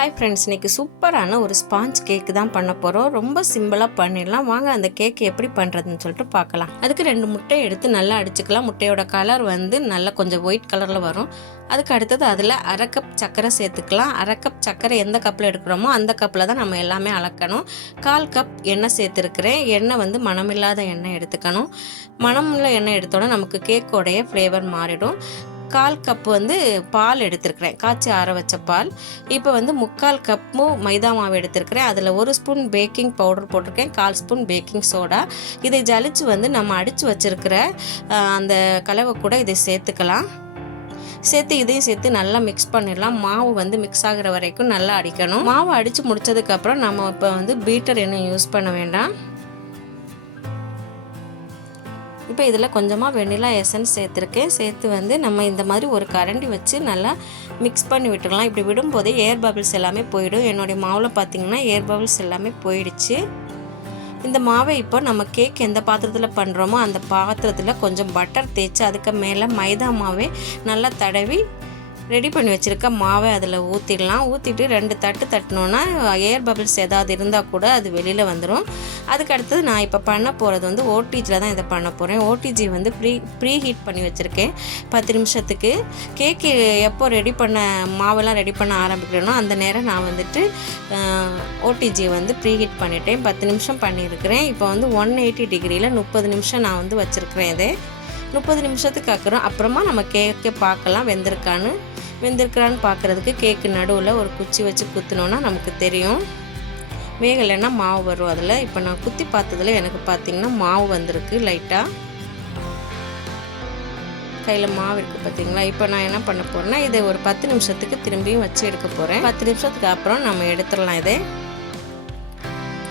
Hi friends இன்னைக்கு சூப்பரான ஒரு ஸ்பாஞ்ச் கேக் தான் பண்ண போகிறோம் ரொம்ப சிம்பிளாக பண்ணிடலாம். வாங்க அந்த கேக் எப்படி பண்ணுறதுன்னு சொல்லிட்டு பார்க்கலாம். அதுக்கு ரெண்டு முட்டையை எடுத்து நல்லா அடிச்சுக்கலாம். முட்டையோட கலர் வந்து நல்லா கொஞ்சம் ஒயிட் கலரில் வரும். அதுக்கு அடுத்தது அதில் அரை கப் சர்க்கரை சேர்த்துக்கலாம். அரை கப் சர்க்கரை எந்த கப்பில் எடுக்கிறோமோ அந்த கப்பில் தான் நம்ம எல்லாமே அளக்கணும். கால் கப் எண்ணெய் சேர்த்துருக்கிறேன். எண்ணெய் வந்து மனமில்லாத எண்ணெய் எடுத்துக்கணும். மனமுள்ள எண்ணெய் எடுத்தோடனே நமக்கு கேக்கோடைய ஃப்ளேவர் மாறிடும். கால் கப் வந்து பால் எடுத்திருக்கிறேன். காய்ச்சி ஆற வச்ச பால். இப்போ வந்து முக்கால் கப்பும் மைதா மாவு எடுத்திருக்கிறேன். அதில் ஒரு ஸ்பூன் பேக்கிங் பவுடர் போட்டிருக்கேன். கால் ஸ்பூன் பேக்கிங் சோடா. இதை ஜலிச்சு வந்து நம்ம அடித்து வச்சிருக்கிற அந்த கலவை கூட இதை சேர்த்துக்கலாம். சேர்த்து இதையும் சேர்த்து நல்லா மிக்ஸ் பண்ணிடலாம். மாவு வந்து மிக்ஸ் ஆகிற வரைக்கும் நல்லா அடிக்கணும். மாவு அடித்து முடிச்சதுக்கப்புறம் நம்ம இப்போ வந்து பீட்டர் இன்னும் யூஸ் பண்ண வேண்டாம். இப்போ இதில் கொஞ்சமாக வெண்ணிலா எசன்ஸ் சேர்த்துருக்கேன். சேர்த்து வந்து நம்ம இந்த மாதிரி ஒரு கரண்டி வச்சு நல்லா மிக்ஸ் பண்ணி விட்டுக்கலாம். இப்படி விடும்போதே ஏர் பபிள்ஸ் எல்லாமே போயிடும். என்னுடைய மாவில் பார்த்திங்கன்னா ஏர் பபிள்ஸ் எல்லாமே போயிடுச்சு. இந்த மாவை இப்போ நம்ம கேக் எந்த பாத்திரத்தில் பண்ணுறோமோ அந்த பாத்திரத்தில் கொஞ்சம் பட்டர் தேய்ச்சி அதுக்கு மேலே மைதா மாவே நல்லா தடவி ரெடி பண்ணி வச்சுருக்க மாவை அதில் ஊற்றிடலாம் ஊற்றிட்டு ரெண்டு தட்டு தட்டினோன்னா ஏர் பபிள்ஸ் ஏதாவது இருந்தால் கூட அது வெளியில் வந்துடும் அதுக்கு அடுத்தது நான் இப்போ பண்ண போகிறது வந்து ஓடிஜியில் தான் இதை பண்ண போகிறேன் ஓடிஜி வந்து ப்ரீ ப்ரீ ஹீட் பண்ணி வச்சுருக்கேன். பத்து நிமிஷத்துக்கு. கேக்கு எப்போ ரெடி பண்ண மாவெல்லாம் ரெடி பண்ண ஆரம்பிக்கிறேனோ அந்த நேரம் நான் வந்துட்டு ஓடிஜி வந்து ப்ரீ ஹீட் பண்ணிட்டேன். பத்து நிமிஷம் பண்ணியிருக்கிறேன். இப்போ வந்து ஒன் எயிட்டி டிகிரியில் முப்பது நிமிஷம் நான் வந்து வச்சுருக்கிறேன் இதே. முப்பது நிமிஷத்துக்கு அப்புறம் அப்புறமா நம்ம கேக்கை பார்க்கலாம். வெந்திருக்கான்னு. வெந்திருக்கிறான்னு பார்க்குறதுக்கு கேக்கு நடுவில் ஒரு குச்சி வச்சு குத்தினோன்னா நமக்கு தெரியும். வேகலைன்னா மாவு வரும் அதில். இப்போ நான் குத்தி பார்த்ததுல எனக்கு பார்த்தீங்கன்னா மாவு வந்திருக்கு லைட்டாக கையில் மாவு இருக்குது பார்த்தீங்களா இப்போ நான் என்ன பண்ண போகிறேன்னா இதை ஒரு பத்து நிமிஷத்துக்கு திரும்பியும் வச்சு எடுக்க போகிறேன் பத்து நிமிஷத்துக்கு அப்புறம் நம்ம எடுத்துடலாம் இதை.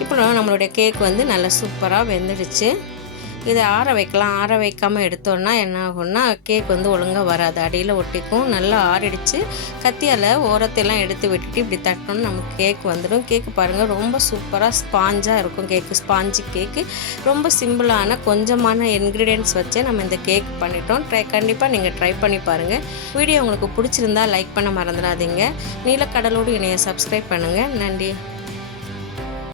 இப்போ நம்மளுடைய கேக் வந்து நல்லா சூப்பராக வெந்துடுச்சு. இதை ஆற வைக்கலாம். ஆற வைக்காமல் எடுத்தோன்னா என்ன ஆகும்னா கேக் வந்து ஒழுங்காக வராது. அடியில் ஒட்டிக்கும். நல்லா ஆறிடுச்சு. கத்தியால் ஓரத்தையெல்லாம் எடுத்து விட்டுட்டு இப்படி தட்டணும்னு நமக்கு கேக் வந்துடும். கேக்கு பாருங்கள் ரொம்ப சூப்பராக ஸ்பாஞ்சாக இருக்கும் கேக்கு ஸ்பாஞ்சி கேக்கு ரொம்ப சிம்பிளான கொஞ்சமான இன்க்ரீடியன்ட்ஸ் வச்சு நம்ம இந்த கேக் பண்ணிட்டோம். ட்ரை கண்டிப்பாக நீங்கள் ட்ரை பண்ணி பாருங்கள் வீடியோ உங்களுக்கு பிடிச்சிருந்தா லைக் பண்ண மறந்துடாதீங்க. நீலக்கடலோடு இணைய சப்ஸ்கிரைப் பண்ணுங்கள் நன்றி.